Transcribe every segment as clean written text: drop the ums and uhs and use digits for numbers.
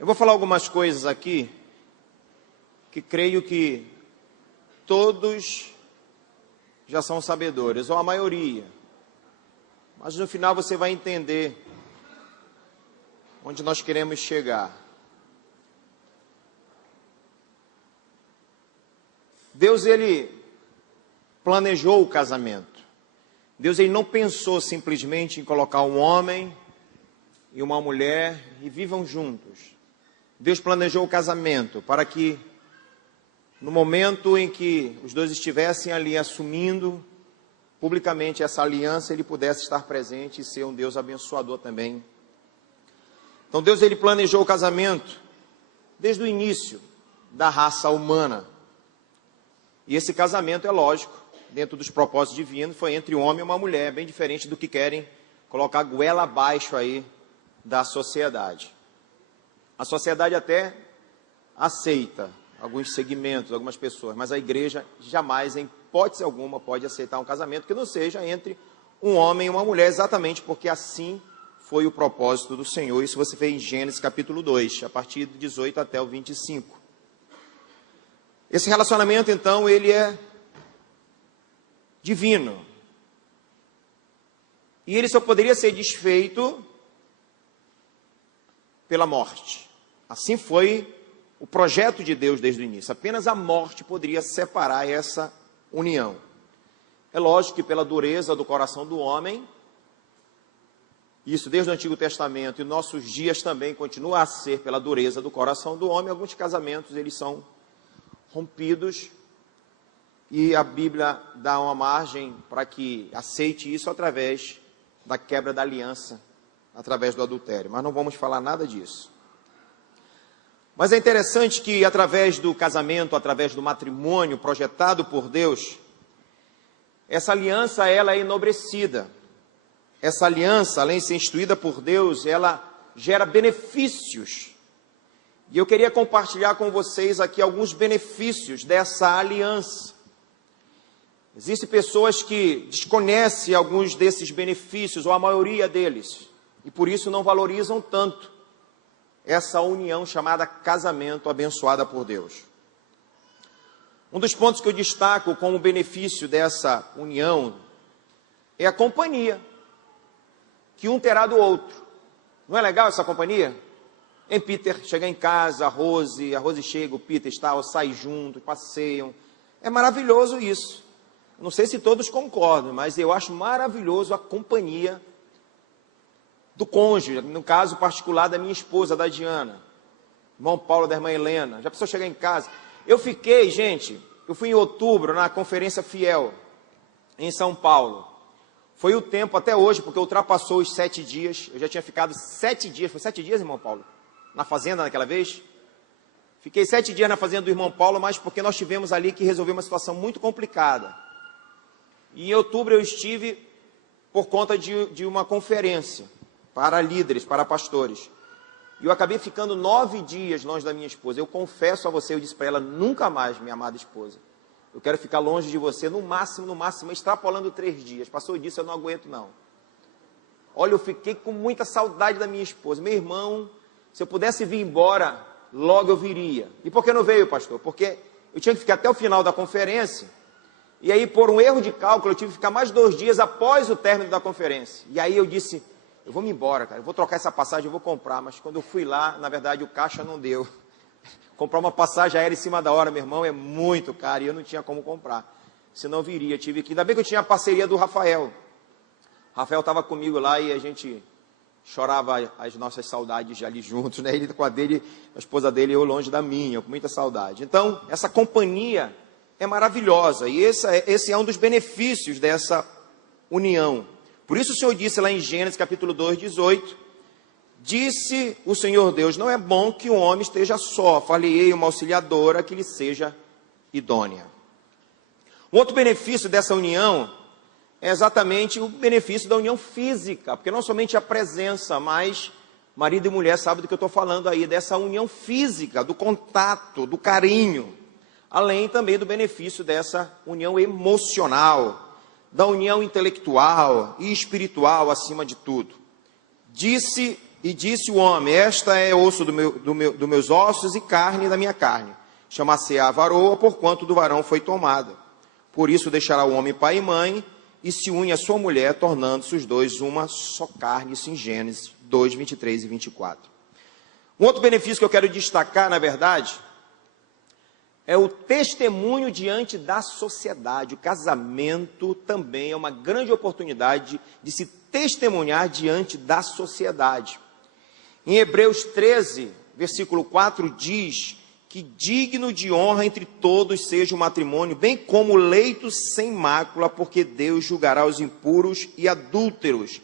Eu vou falar algumas coisas aqui que creio que todos já são sabedores, ou a maioria. Mas no final você vai entender onde nós queremos chegar. Deus, ele planejou o casamento. Deus, ele não pensou simplesmente em colocar um homem e uma mulher e vivam juntos. Deus planejou o casamento para que, no momento em que os dois estivessem ali assumindo publicamente essa aliança, ele pudesse estar presente e ser um Deus abençoador também. Então Deus, ele planejou o casamento desde o início da raça humana. E esse casamento, é lógico, dentro dos propósitos divinos, foi entre um homem e uma mulher, bem diferente do que querem colocar goela abaixo aí da sociedade. A sociedade até aceita alguns segmentos, algumas pessoas, mas a igreja jamais, em hipótese alguma, pode aceitar um casamento que não seja entre um homem e uma mulher, exatamente porque assim foi o propósito do Senhor. Isso você vê em Gênesis capítulo 2, a partir do 18 até o 25. Esse relacionamento, então, ele é divino. E ele só poderia ser desfeito pela morte. Assim foi o projeto de Deus desde o início. Apenas a morte poderia separar essa união. É lógico que pela dureza do coração do homem, isso desde o Antigo Testamento e nossos dias também continua a ser pela dureza do coração do homem, alguns casamentos eles são rompidos e a Bíblia dá uma margem para que aceite isso através da quebra da aliança, através do adultério. Mas não vamos falar nada disso. Mas é interessante que através do casamento, através do matrimônio projetado por Deus, essa aliança ela é enobrecida. Essa aliança, além de ser instituída por Deus, ela gera benefícios. E eu queria compartilhar com vocês aqui alguns benefícios dessa aliança. Existem pessoas que desconhecem alguns desses benefícios, ou a maioria deles, e por isso não valorizam tanto essa união chamada casamento, abençoada por Deus. Um dos pontos que eu destaco como benefício dessa união é a companhia que um terá do outro. Não é legal essa companhia? Em Peter, chega em casa, a Rose chega, o Peter está, sai juntos, passeiam. É maravilhoso isso. Não sei se todos concordam, mas eu acho maravilhoso a companhia do cônjuge, no caso particular da minha esposa, da Diana, irmão Paulo, da irmã Helena. Já precisou chegar em casa? Eu fui em outubro na Conferência Fiel, em São Paulo. Foi o tempo até hoje, porque ultrapassou os 7 dias, eu já tinha ficado 7 dias, foi 7 dias, irmão Paulo? Na fazenda naquela vez? Fiquei 7 dias na fazenda do irmão Paulo, mas porque nós tivemos ali que resolver uma situação muito complicada. E em outubro eu estive por conta de uma conferência para líderes, para pastores. E eu acabei ficando 9 dias longe da minha esposa. Eu confesso a você, eu disse para ela, nunca mais, minha amada esposa. Eu quero ficar longe de você, no máximo, extrapolando 3 dias. Passou disso, eu não aguento não. Olha, eu fiquei com muita saudade da minha esposa. Meu irmão, se eu pudesse vir embora, logo eu viria. E por que não veio, pastor? Porque eu tinha que ficar até o final da conferência. E aí, por um erro de cálculo, eu tive que ficar mais 2 dias após o término da conferência. E aí eu disse, eu vou me embora, cara, eu vou trocar essa passagem, eu vou comprar. Mas quando eu fui lá, na verdade, o caixa não deu. Comprar uma passagem aérea em cima da hora, meu irmão, é muito caro e eu não tinha como comprar. Senão eu viria, tive que... Ainda bem que eu tinha a parceria do Rafael. Rafael estava comigo lá e a gente chorava as nossas saudades ali juntos, né? Ele com a dele, a esposa dele, eu longe da minha, com muita saudade. Então, essa companhia é maravilhosa e esse é um dos benefícios dessa união. Por isso o Senhor disse lá em Gênesis capítulo 2, 18, disse o Senhor Deus, não é bom que o homem esteja só, falei uma auxiliadora que lhe seja idônea. Um outro benefício dessa união é exatamente o benefício da união física, porque não somente a presença, mas marido e mulher sabem do que eu estou falando aí, dessa união física, do contato, do carinho, além também do benefício dessa união emocional, da união intelectual e espiritual acima de tudo. Disse E disse o homem: esta é osso dos meus ossos e carne da minha carne. Chamar-se-á a varoa, porquanto do varão foi tomada. Por isso deixará o homem pai e mãe, e se une a sua mulher, tornando-se os dois uma só carne. Isso em Gênesis 2, 23 e 24. Um outro benefício que eu quero destacar, na verdade, é o testemunho diante da sociedade. O casamento também é uma grande oportunidade de se testemunhar diante da sociedade. Em Hebreus 13, versículo 4, diz que digno de honra entre todos seja o matrimônio, bem como leito sem mácula, porque Deus julgará os impuros e adúlteros.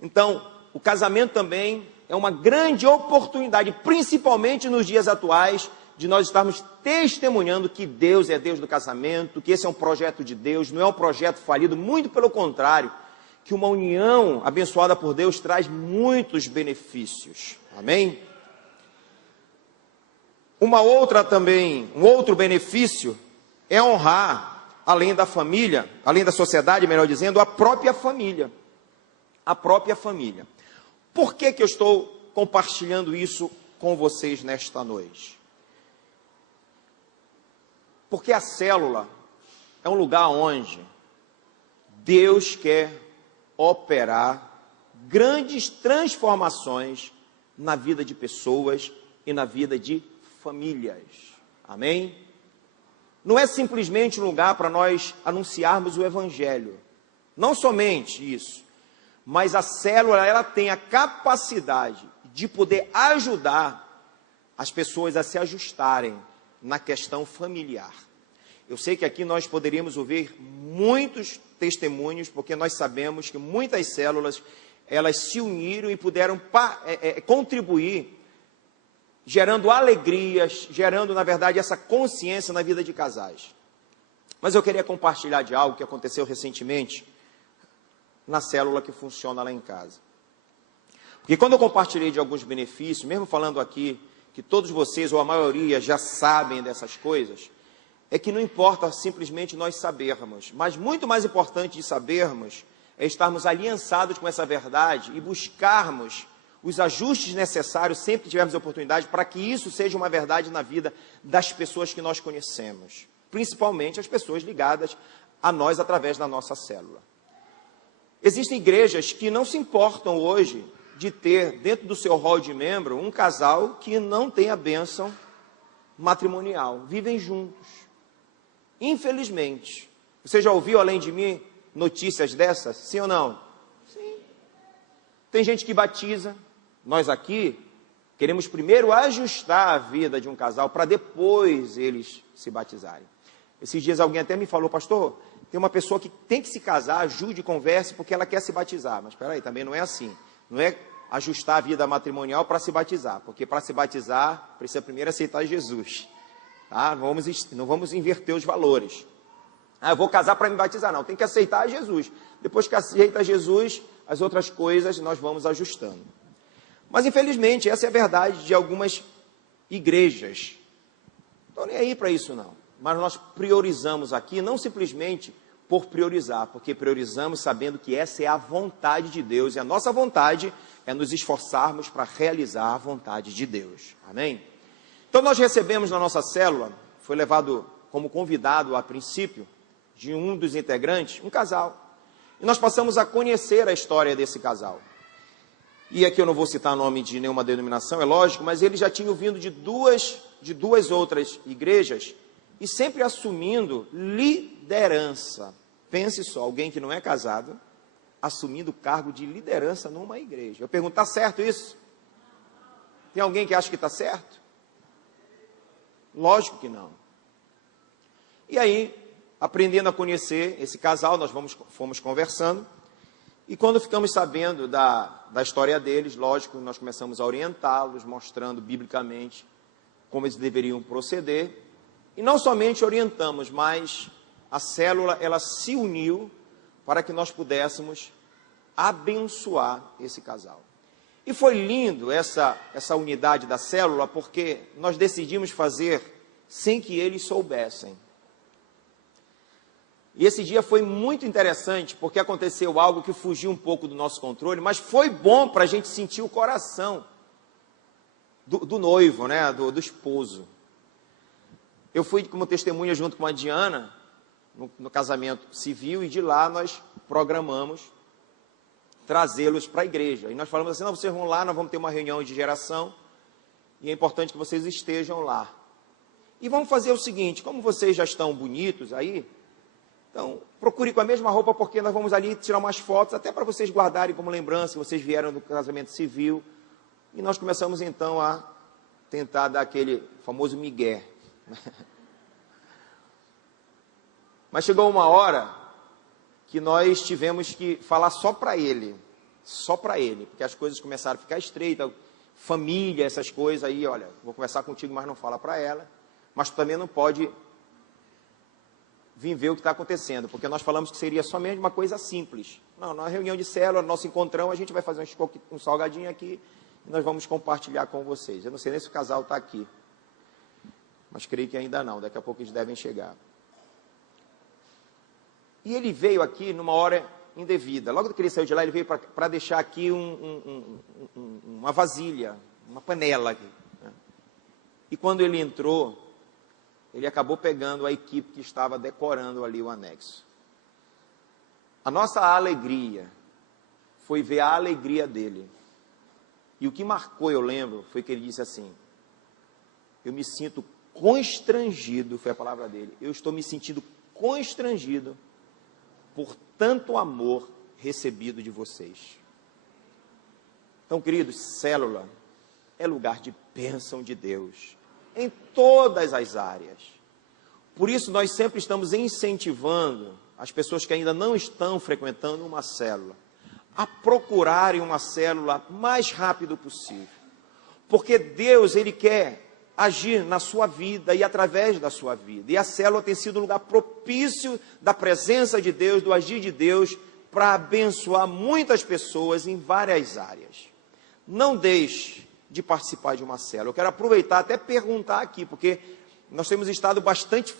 Então, o casamento também é uma grande oportunidade, principalmente nos dias atuais, de nós estarmos testemunhando que Deus é Deus do casamento, que esse é um projeto de Deus, não é um projeto falido, muito pelo contrário, que uma união abençoada por Deus traz muitos benefícios. Amém? Um outro benefício é honrar, além da família, além da sociedade, melhor dizendo, a própria família. A própria família. Por que eu estou compartilhando isso com vocês nesta noite? Porque a célula é um lugar onde Deus quer operar grandes transformações na vida de pessoas e na vida de famílias. Amém? Não é simplesmente um lugar para nós anunciarmos o Evangelho. Não somente isso, mas a célula, ela tem a capacidade de poder ajudar as pessoas a se ajustarem na questão familiar. Eu sei que aqui nós poderíamos ouvir muitos testemunhos, porque nós sabemos que muitas células, elas se uniram e puderam contribuir, gerando alegrias, gerando, na verdade, essa consciência na vida de casais. Mas eu queria compartilhar de algo que aconteceu recentemente na célula que funciona lá em casa. Porque quando eu compartilhei de alguns benefícios, mesmo falando aqui, que todos vocês, ou a maioria, já sabem dessas coisas, é que não importa simplesmente nós sabermos, mas muito mais importante de sabermos é estarmos aliançados com essa verdade e buscarmos os ajustes necessários sempre que tivermos oportunidade para que isso seja uma verdade na vida das pessoas que nós conhecemos, principalmente as pessoas ligadas a nós através da nossa célula. Existem igrejas que não se importam hoje de ter dentro do seu hall de membro um casal que não tem a bênção matrimonial, vivem juntos. Infelizmente, você já ouviu, além de mim, notícias dessas? Sim ou não? Sim. Tem gente que batiza. Nós aqui queremos primeiro ajustar a vida de um casal para depois eles se batizarem. Esses dias alguém até me falou: pastor, tem uma pessoa que tem que se casar, ajude, converse, porque ela quer se batizar. Mas espera aí, também não é assim. Não é ajustar a vida matrimonial para se batizar, porque para se batizar precisa primeiro aceitar Jesus. Tá? Não vamos inverter os valores. Eu vou casar para me batizar, não. Tem que aceitar Jesus. Depois que aceita Jesus, as outras coisas nós vamos ajustando. Mas, infelizmente, essa é a verdade de algumas igrejas. Não estou nem aí para isso, não. Mas nós priorizamos aqui, não simplesmente por priorizar, porque priorizamos sabendo que essa é a vontade de Deus, e a nossa vontade é nos esforçarmos para realizar a vontade de Deus. Amém? Então, nós recebemos na nossa célula, foi levado como convidado a princípio, de um dos integrantes, um casal. E nós passamos a conhecer a história desse casal. E aqui eu não vou citar o nome de nenhuma denominação, é lógico, mas eles já tinham vindo de duas outras igrejas e sempre assumindo liderança. Pense só, alguém que não é casado, assumindo o cargo de liderança numa igreja. Eu pergunto, está certo isso? Tem alguém que acha que está certo? Lógico que não. E aí, aprendendo a conhecer esse casal, nós fomos conversando, e quando ficamos sabendo da história deles, lógico, nós começamos a orientá-los, mostrando biblicamente como eles deveriam proceder, e não somente orientamos, mas a célula, ela se uniu para que nós pudéssemos abençoar esse casal. E foi lindo essa unidade da célula, porque nós decidimos fazer sem que eles soubessem. E esse dia foi muito interessante, porque aconteceu algo que fugiu um pouco do nosso controle, mas foi bom para a gente sentir o coração do noivo, né? do esposo. Eu fui como testemunha junto com a Diana, no casamento civil, e de lá nós programamos trazê-los para a igreja. E nós falamos assim, não, vocês vão lá, nós vamos ter uma reunião de geração, e é importante que vocês estejam lá. E vamos fazer o seguinte, como vocês já estão bonitos aí, então procure com a mesma roupa, porque nós vamos ali tirar umas fotos, até para vocês guardarem como lembrança, que vocês vieram do casamento civil. E nós começamos então a tentar dar aquele famoso migué. Mas chegou uma hora que nós tivemos que falar só para ele, porque as coisas começaram a ficar estreitas, família, essas coisas aí, olha, vou conversar contigo, mas não fala para ela, mas tu também não pode vir ver o que está acontecendo, porque nós falamos que seria somente uma coisa simples. Não, na reunião de célula, nosso encontrão, a gente vai fazer um salgadinho aqui, e nós vamos compartilhar com vocês. Eu não sei nem se o casal está aqui, mas creio que ainda não, daqui a pouco eles devem chegar. E ele veio aqui numa hora indevida. Logo que ele saiu de lá, ele veio para deixar aqui uma vasilha, uma panela aqui, né? E quando ele entrou, ele acabou pegando a equipe que estava decorando ali o anexo. A nossa alegria foi ver a alegria dele. E o que marcou, eu lembro, foi que ele disse assim, eu me sinto constrangido, foi a palavra dele, eu estou me sentindo constrangido por tanto amor recebido de vocês. Então, queridos, célula é lugar de bênção de Deus, em todas as áreas. Por isso, nós sempre estamos incentivando as pessoas que ainda não estão frequentando uma célula, a procurarem uma célula mais rápido possível. Porque Deus, Ele quer agir na sua vida e através da sua vida. E a célula tem sido um lugar propício da presença de Deus, do agir de Deus, para abençoar muitas pessoas em várias áreas. Não deixe de participar de uma célula. Eu quero aproveitar até perguntar aqui, porque nós temos estado bastante,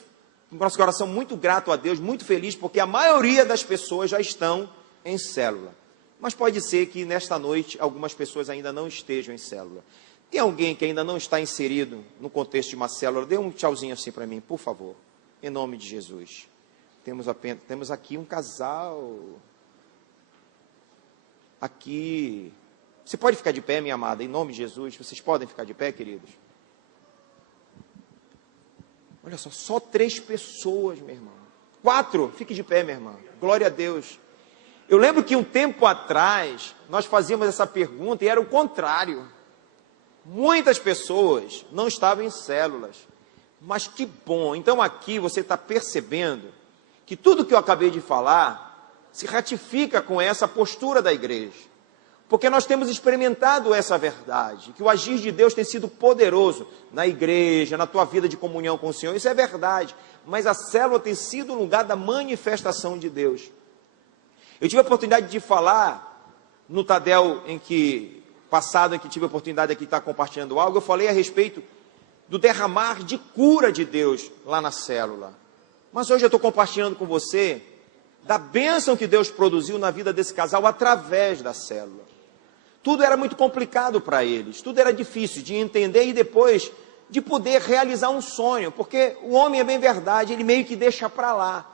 nosso coração muito grato a Deus, muito feliz, porque a maioria das pessoas já estão em célula. Mas pode ser que nesta noite algumas pessoas ainda não estejam em célula. Tem alguém que ainda não está inserido no contexto de uma célula? Dê um tchauzinho assim para mim, por favor. Em nome de Jesus. Temos aqui um casal. Aqui. Você pode ficar de pé, minha amada, em nome de Jesus. Vocês podem ficar de pé, queridos? Olha só 3 pessoas, meu irmão. 4, fique de pé, minha irmã. Glória a Deus. Eu lembro que um tempo atrás, nós fazíamos essa pergunta e era o contrário. Muitas pessoas não estavam em células, mas que bom. Então aqui você está percebendo que tudo que eu acabei de falar se ratifica com essa postura da igreja, porque nós temos experimentado essa verdade, que o agir de Deus tem sido poderoso na igreja, na tua vida de comunhão com o Senhor, isso é verdade, mas a célula tem sido o lugar da manifestação de Deus. Eu tive a oportunidade de falar no Tadel em que tive a oportunidade aqui de estar compartilhando algo, eu falei a respeito do derramar de cura de Deus lá na célula. Mas hoje eu estou compartilhando com você da bênção que Deus produziu na vida desse casal através da célula. Tudo era muito complicado para eles, tudo era difícil de entender e depois de poder realizar um sonho, porque o homem é bem verdade, ele meio que deixa para lá.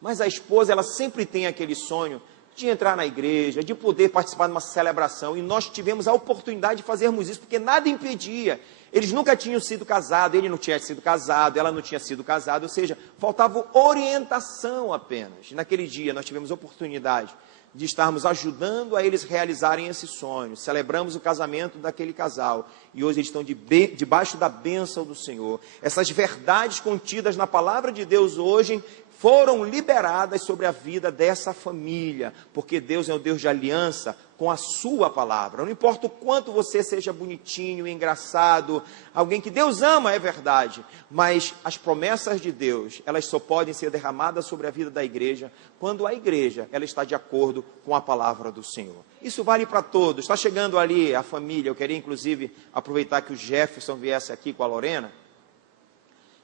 Mas a esposa, ela sempre tem aquele sonho de entrar na igreja, de poder participar de uma celebração, e nós tivemos a oportunidade de fazermos isso, porque nada impedia. Eles nunca tinham sido casados, ele não tinha sido casado, ela não tinha sido casada, ou seja, faltava orientação apenas. Naquele dia nós tivemos a oportunidade de estarmos ajudando a eles realizarem esse sonho. Celebramos o casamento daquele casal, e hoje eles estão debaixo da bênção do Senhor. Essas verdades contidas na palavra de Deus hoje foram liberadas sobre a vida dessa família, porque Deus é um Deus de aliança com a sua palavra. Não importa o quanto você seja bonitinho, engraçado, alguém que Deus ama, é verdade, mas as promessas de Deus, elas só podem ser derramadas sobre a vida da igreja, quando a igreja, ela está de acordo com a palavra do Senhor. Isso vale para todos. Está chegando ali a família, eu queria inclusive aproveitar que o Jefferson viesse aqui com a Lorena,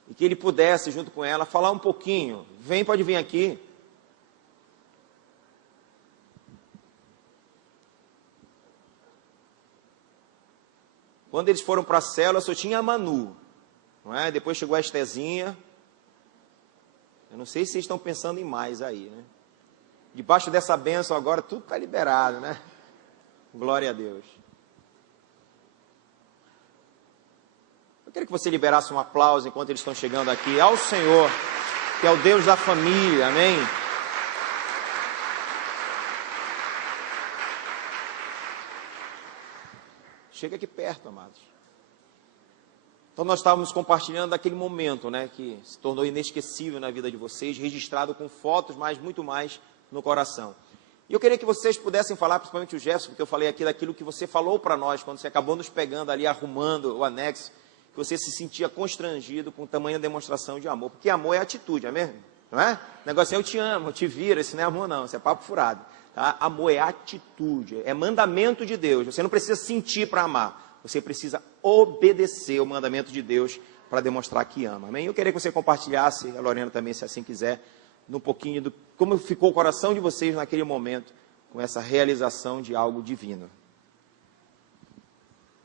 e que ele pudesse, junto com ela, falar um pouquinho. Pode vir aqui. Quando eles foram para a célula, só tinha a Manu, não é? Depois chegou a Estezinha. Eu não sei se vocês estão pensando em mais aí, né? Debaixo dessa bênção agora, tudo está liberado, né? Glória a Deus. Eu queria que você liberasse um aplauso enquanto eles estão chegando aqui ao Senhor, que é o Deus da família, amém? Chega aqui perto, amados. Então nós estávamos compartilhando daquele momento, né, que se tornou inesquecível na vida de vocês, registrado com fotos, mas muito mais no coração. E eu queria que vocês pudessem falar, principalmente o Jefferson, porque eu falei aqui daquilo que você falou para nós, quando você acabou nos pegando ali, arrumando o anexo, que você se sentia constrangido com tamanha demonstração de amor, porque amor é atitude, é mesmo? Não é? O negócio é eu te amo, eu te viro, isso não é amor não, isso é papo furado. Tá? Amor é atitude, é mandamento de Deus, você não precisa sentir para amar, você precisa obedecer o mandamento de Deus para demonstrar que ama, amém? Eu queria que você compartilhasse, a Lorena também, se assim quiser, um pouquinho do como ficou o coração de vocês naquele momento, com essa realização de algo divino.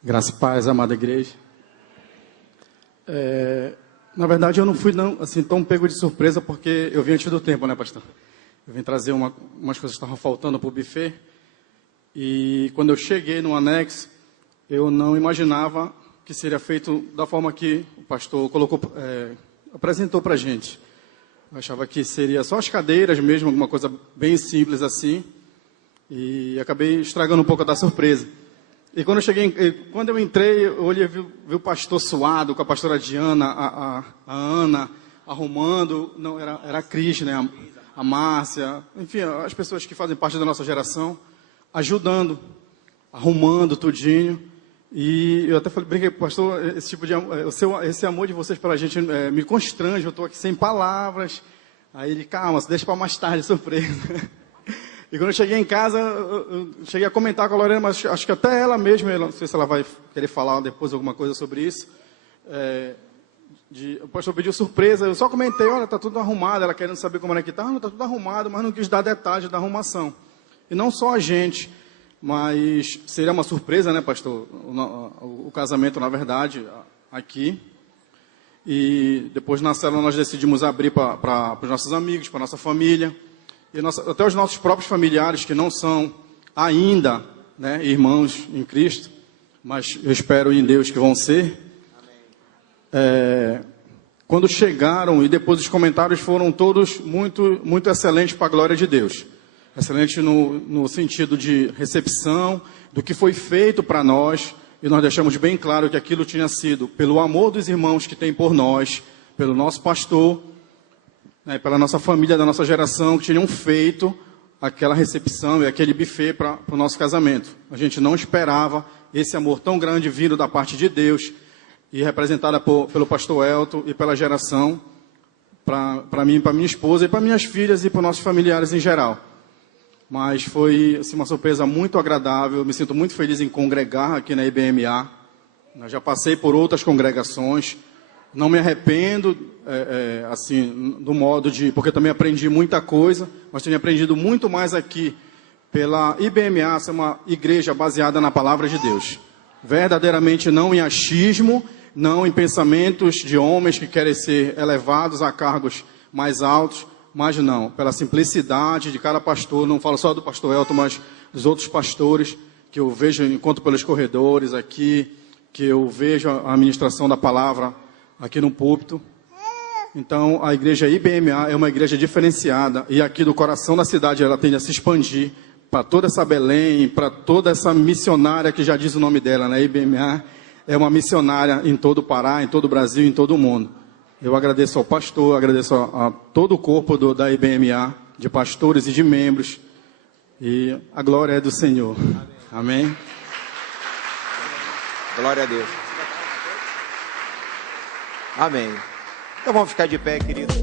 Graça e paz, amada igreja. Na verdade, eu não fui assim, tão pego de surpresa, porque eu vim antes do tempo, né, pastor? Eu vim trazer umas coisas que estavam faltando para o buffet, e quando eu cheguei no anexo, eu não imaginava que seria feito da forma que o pastor apresentou para a gente. Eu achava que seria só as cadeiras mesmo, alguma coisa bem simples assim, e acabei estragando um pouco da surpresa. E quando eu entrei, eu olhei, vi o pastor suado, com a pastora Diana, a Ana, arrumando, não, era a Cris, né, a Márcia, enfim, as pessoas que fazem parte da nossa geração, ajudando, arrumando tudinho. E eu até brinquei, pastor, esse amor de vocês pela gente me constrange, eu estou aqui sem palavras. Aí ele, calma, deixa para mais tarde, surpresa. E quando eu cheguei em casa, eu cheguei a comentar com a Lorena, mas acho que até ela mesma, não sei se ela vai querer falar depois alguma coisa sobre isso. O pastor pediu surpresa, eu só comentei, olha, está tudo arrumado, ela querendo saber como era que está, está tudo arrumado, mas não quis dar detalhes da arrumação. E não só a gente, mas seria uma surpresa, né, pastor, o casamento, na verdade, aqui. E depois na célula nós decidimos abrir para os nossos amigos, para a nossa família, e até os nossos próprios familiares, que não são ainda, né, irmãos em Cristo, mas eu espero em Deus que vão ser. Quando chegaram, e depois os comentários foram todos muito, muito excelentes para a glória de Deus. Excelente no sentido de recepção, do que foi feito para nós, e nós deixamos bem claro que aquilo tinha sido pelo amor dos irmãos que tem por nós, pelo nosso pastor, né, pela nossa família, da nossa geração, que tinham feito aquela recepção e aquele buffet para o nosso casamento. A gente não esperava esse amor tão grande vindo da parte de Deus, e representada pelo pastor Elton e pela geração, para mim, para minha esposa e para minhas filhas e para nossos familiares em geral. Mas foi assim, uma surpresa muito agradável, eu me sinto muito feliz em congregar aqui na IBMA. Eu já passei por outras congregações, não me arrependo assim, do modo porque também aprendi muita coisa, mas tenho aprendido muito mais aqui pela IBMA, ser uma igreja baseada na palavra de Deus. Verdadeiramente não em achismo, não em pensamentos de homens que querem ser elevados a cargos mais altos, mas não, pela simplicidade de cada pastor, não falo só do pastor Elton, mas dos outros pastores, que eu vejo, encontro pelos corredores aqui, que eu vejo a ministração da palavra aqui no púlpito. Então, a igreja IBMA é uma igreja diferenciada, e aqui do coração da cidade ela tende a se expandir para toda essa Belém, para toda essa missionária que já diz o nome dela, né? IBMA é uma missionária em todo o Pará, em todo o Brasil, em todo o mundo. Eu agradeço ao pastor, agradeço a todo o corpo da IBMA, de pastores e de membros, e a glória é do Senhor. Amém? Glória a Deus. Amém. Então vamos ficar de pé, querido.